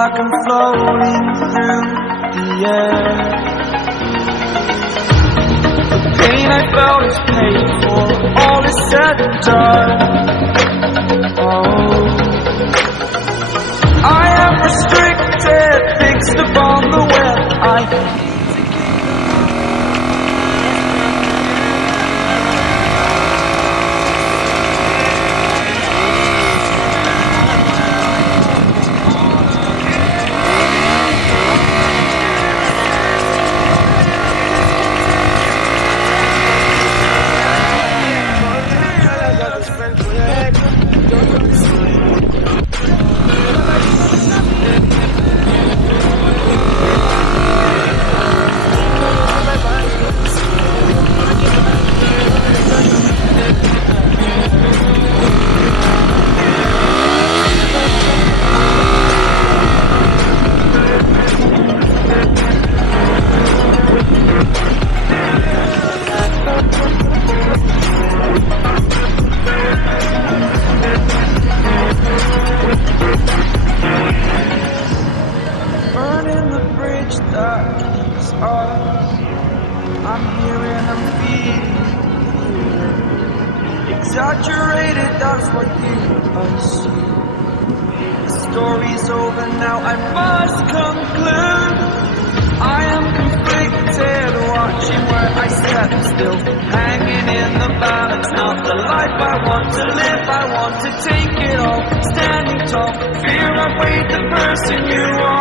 like I'm floating through the air. The pain I felt is paid for, all is said and done. Oh, I am restricted, fixed upon the web. Burning the bridge that keeps us. I'm here and I'm feeling exaggerated, that's what you assume. The story's over now, I must conclude. I am conflicted, watching where I step still, hanging in the balance. Not the life I want to live, I want to take it all. Standing tall, fear I've weighed the person you are.